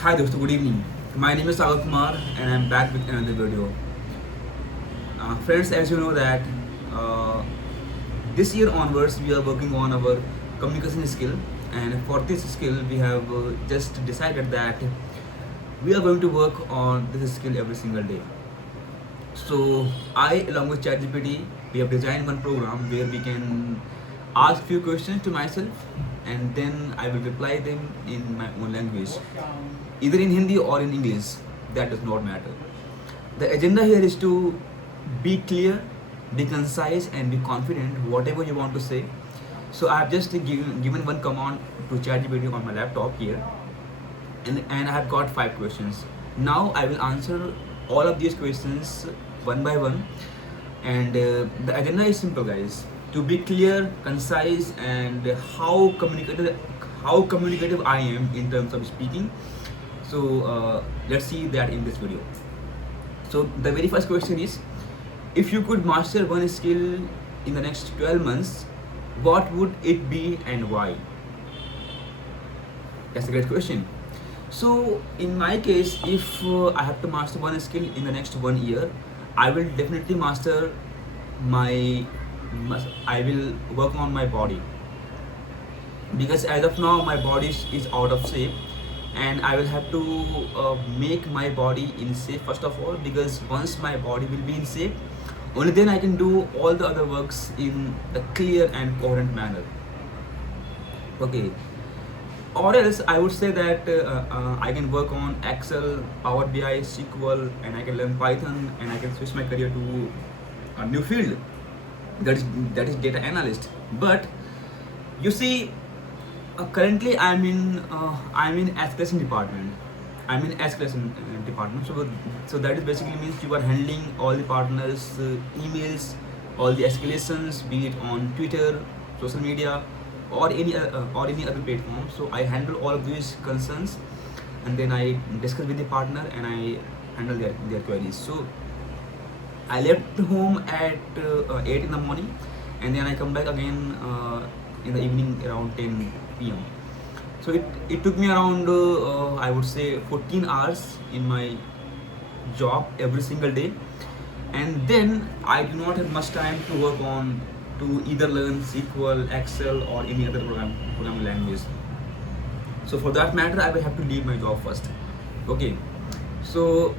Hi दोस्तों, good evening. My name is Sagar Kumar and I'm back with another video. Friends, as you know that uh, this year onwards we are working on our communication skill, and for this skill we have just decided that we are going to work on this skill every single day. So I, along with ChatGPT, we have designed one program where we can ask few questions to myself, and then I will reply them in my own language, either in Hindi or in English. That does not matter. The agenda here is to be clear, be concise, and be confident whatever you want to say. So I have just given one command to ChatGPT on my laptop here, and I have got 5 questions. Now I will answer all of these questions one by one. And the agenda is simple, guys. To be clear, concise, and how communicative I am in terms of speaking. So let's see that in this video. So the very first question is, if you could master one skill in the next 12 months, what would it be and why? That's a great question. So in my case, if I have to master one skill in the next 1 year, I will definitely master my. I will work on my body, because as of now my body is out of shape, and I will have to make my body in shape first of all, because once my body will be in shape, only then I can do all the other works in a clear and coherent manner. Okay, or else I would say that I can work on Excel, Power BI, SQL, and I can learn Python, and I can switch my career to a new field, that is data analyst. But you see, currently I'm in escalation department. I'm in escalation department. So that is basically means you are handling all the partners' emails, all the escalations, be it on Twitter, social media, or any other platform. So I handle all of these concerns, and then I discuss with the partner and I handle their queries. So I left home at 8 in the morning, and then I come back again in the evening around 10 p.m. So it took me around, I would say, 14 hours in my job every single day, and then I do not have much time to work on, to either learn SQL, Excel, or any other programming language. So for that matter, I will have to leave my job first. Okay, so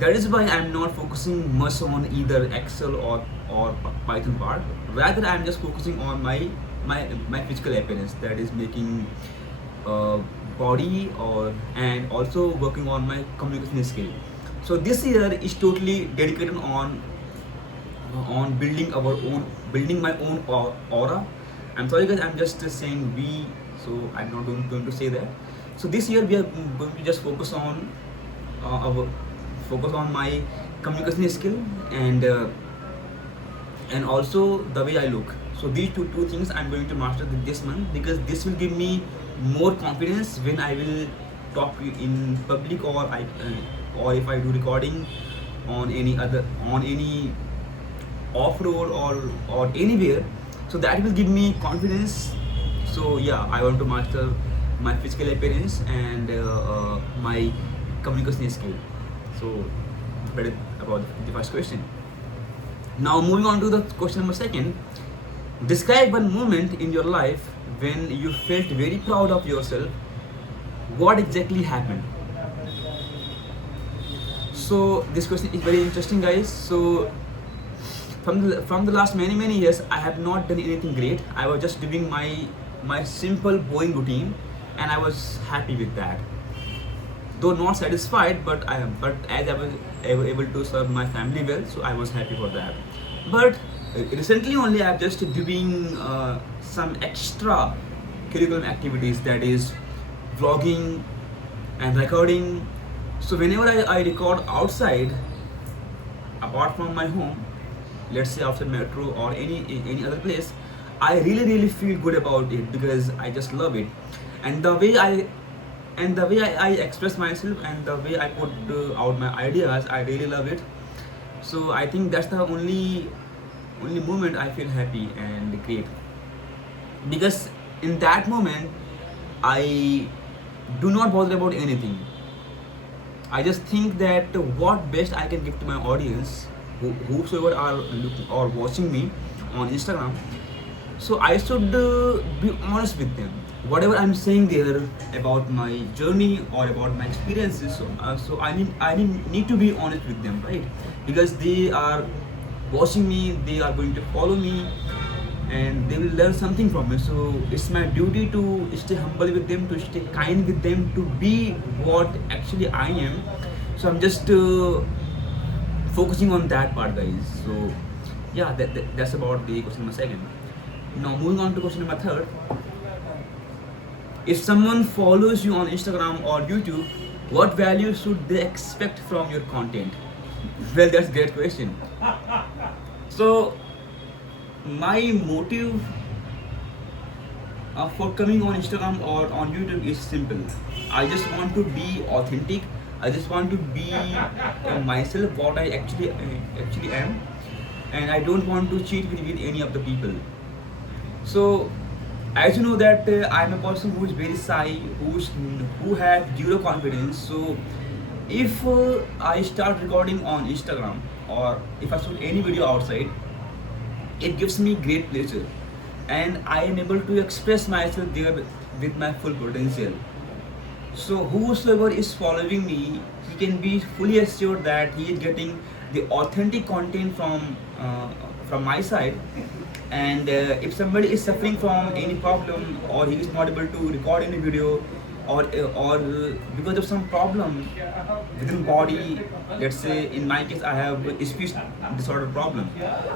that is why I'm not focusing much on either Excel or Python part. Rather, I'm just focusing on my physical appearance, that is making uh, body, and also working on my communication skill. So this year is totally dedicated on building my own aura. I'm sorry guys, I'm just saying we, so I'm not going to say that. So this year we are going to just our focus on my communication skill, and also the way I look. So these two things I'm going to master this month, because this will give me more confidence when I will talk in public, or if I do recording on any off road, or anywhere. So that will give me confidence. So yeah, I want to master my physical appearance and my communication skill. So that is about the first question. Now moving on to the question number second. Describe one moment in your life when you felt very proud of yourself. What exactly happened? So this question is very interesting, guys. So from the last many years, I have not done anything great. I was just doing my simple boring routine, and I was happy with that. Though not satisfied, but as I was able to serve my family well, so I was happy for that. But recently only I'm just doing some extra curriculum activities, that is vlogging and recording. So whenever I record outside, apart from my home, let's say outside metro or any other place, I really feel good about it, because I just love it. And the way I express myself, and the way I put out my ideas, I really love it. So I think that's the only moment I feel happy and great, because in that moment I do not bother about anything. I just think that what best I can give to my audience, whosoever are looking or watching me on Instagram. So I should be honest with them. Whatever I'm saying there about my journey or about my experiences, so I need to be honest with them, right? Because they are watching me, they are going to follow me, and they will learn something from me. So it's my duty to stay humble with them, to stay kind with them, to be what actually I am. So I'm just focusing on that part, guys. So yeah, that's about the question number second. Now moving on to question number third. If someone follows you on Instagram or YouTube, what value should they expect from your content? Well, that's a great question. So my motive for coming on Instagram or on YouTube is simple. I just want to be authentic. I just want to be myself, what I actually am, and I don't want to cheat with any of the people. So, as you know that I'm a person who is very shy, who have zero confidence. So, if I start recording on Instagram or if I shoot any video outside, it gives me great pleasure, and I am able to express myself there with my full potential. So whosoever is following me, he can be fully assured that he is getting the authentic content from my side. And if somebody is suffering from any problem, or he is not able to record any video, or because of some problem within body, let's say in my case I have a speech disorder problem.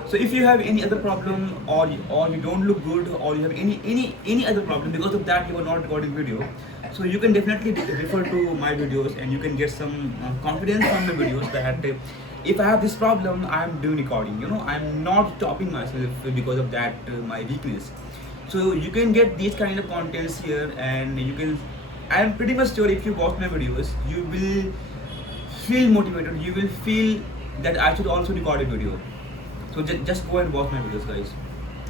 So if you have any other problem, or you don't look good, or you have any other problem, because of that you are not recording video, so you can definitely refer to my videos, and you can get some confidence from the videos that if I have this problem, I am doing recording. I'm not stopping myself because of that my weakness. So you can get these kind of contents here, and you can. I am pretty much sure if you watch my videos, you will feel motivated. You will feel that I should also record a video. So just go and watch my videos, guys.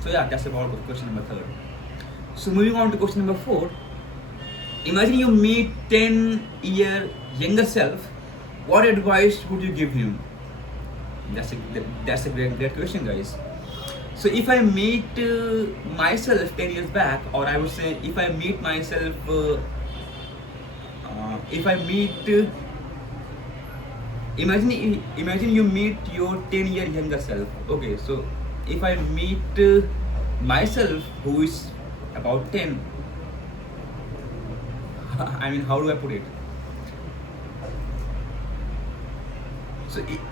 So yeah, that's about question number third. So moving on to question number four. Imagine you meet 10-year younger self. What advice would you give him? That's a great question, guys. So if I meet myself 10 years back, or I would say if I meet myself, if I meet, imagine you meet your 10-year younger self. Okay, so if I meet myself who is about 10, I mean, how do I put it?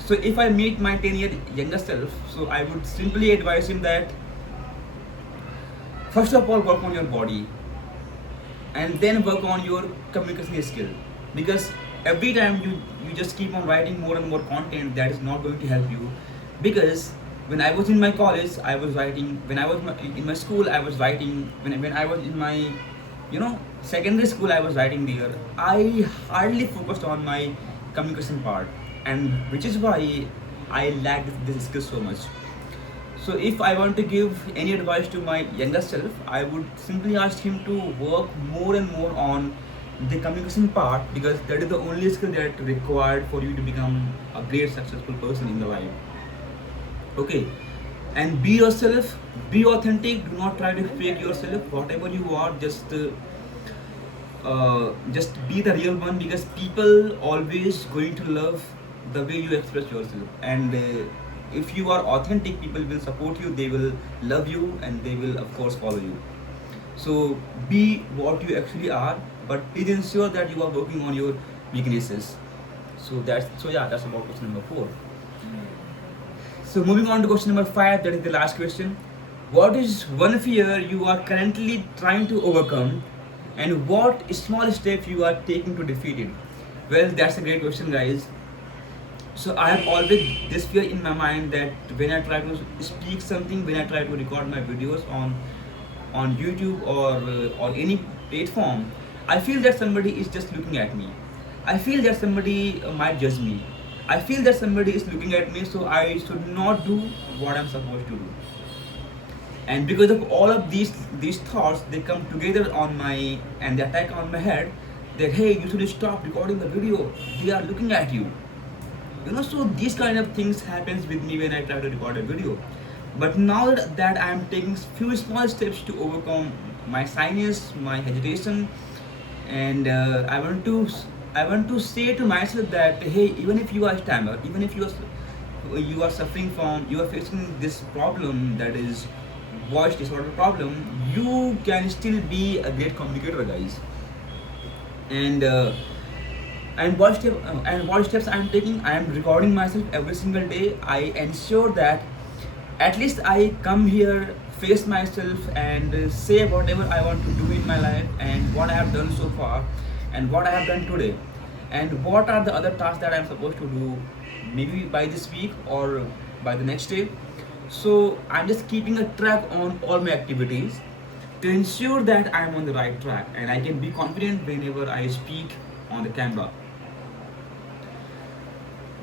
So if I meet my 10-year younger self, so I would simply advise him that first of all work on your body, and then work on your communication skill, because every time you just keep on writing more and more content, that is not going to help you. Because when I was in my college, I was writing. When I was in my school, I was writing. When I was in my secondary school, I was writing there. I hardly focused on my communication part, and which is why I lacked this skill so much. So if I want to give any advice to my younger self, I would simply ask him to work more and more on the communication part, because that is the only skill that required for you to become a great successful person in the life. Okay, and be yourself, be authentic. Do not try to fake yourself. Whatever you are, just be the real one, because people always going to love the way you express yourself. And if you are authentic, people will support you, they will love you, and they will of course follow you. So be what you actually are, but please ensure that you are working on your weaknesses. That's about question number four. So moving on to question number five, that is the last question. What is one fear you are currently trying to overcome, and what small step you are taking to defeat it? Well, that's a great question, guys. So I have always this fear in my mind that when I try to speak something, when I try to record my videos on YouTube or any platform, I feel that somebody is just looking at me. I feel that somebody might judge me. I feel that somebody is looking at me, so I should not do what I'm supposed to do. And because of all of these thoughts, they come together on my and they attack on my head, that hey, you should stop recording the video, they are looking at you. So these kind of things happens with me when I try to record a video. But now that I am taking few small steps to overcome my shyness, my hesitation, and I want to say to myself that hey, even if you are a stammer, even if you are suffering from, you are facing this problem, that is voice disorder problem, you can still be a great communicator, guys. And what steps I'm taking, I am recording myself every single day. I ensure that at least I come here, face myself, and say whatever I want to do in my life, and what I have done so far, and what I have done today, and what are the other tasks that I'm supposed to do, maybe by this week or by the next day. So I'm just keeping a track on all my activities to ensure that I'm on the right track and I can be confident whenever I speak on the camera.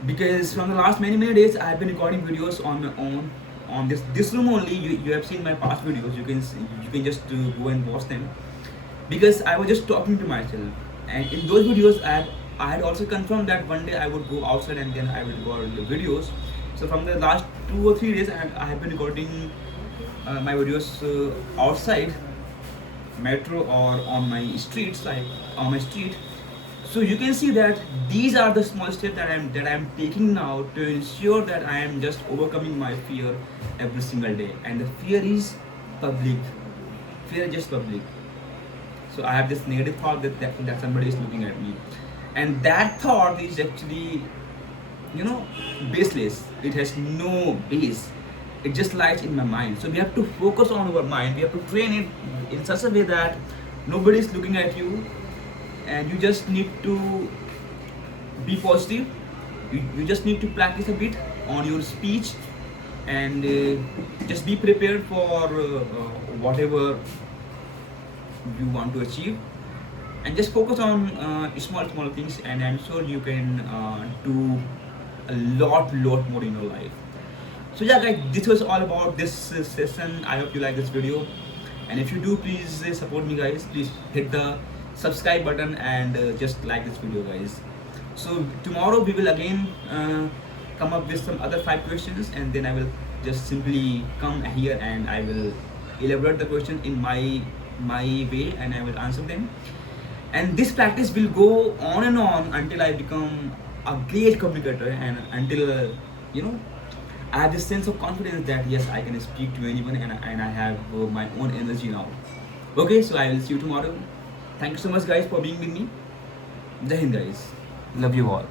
Because from the last many days I have been recording videos on my own on this room only. You have seen my past videos, you can just go and watch them, because I was just talking to myself. And in those videos I had also confirmed that one day I would go outside and then I would record the videos. So from the last 2 or 3 days I have been recording my videos outside metro or on my streets, like on my street. So you can see that these are the small steps that I'm taking now to ensure that I am just overcoming my fear every single day. And the fear is public. Fear is just public. So I have this negative thought that somebody is looking at me, and that thought is actually, baseless. It has no base. It just lies in my mind. So we have to focus on our mind. We have to train it in such a way that nobody is looking at you, and you just need to be positive. You just need to practice a bit on your speech, and just be prepared for whatever you want to achieve, and just focus on small things, and I'm sure you can do a lot more in your life. So yeah, guys, this was all about this session. I hope you like this video, and if you do, please support me, guys. Please hit the subscribe button and just like this video, guys. So tomorrow we will again come up with some other 5 questions, and then I will just simply come here and I will elaborate the question in my way, and I will answer them. And this practice will go on and on until I become a great communicator, and until I have this sense of confidence that yes, I can speak to anyone, and I have my own energy now. Okay, so I will see you tomorrow. Thank you so much, guys, for being with me. Jai Hind, guys. Love you all.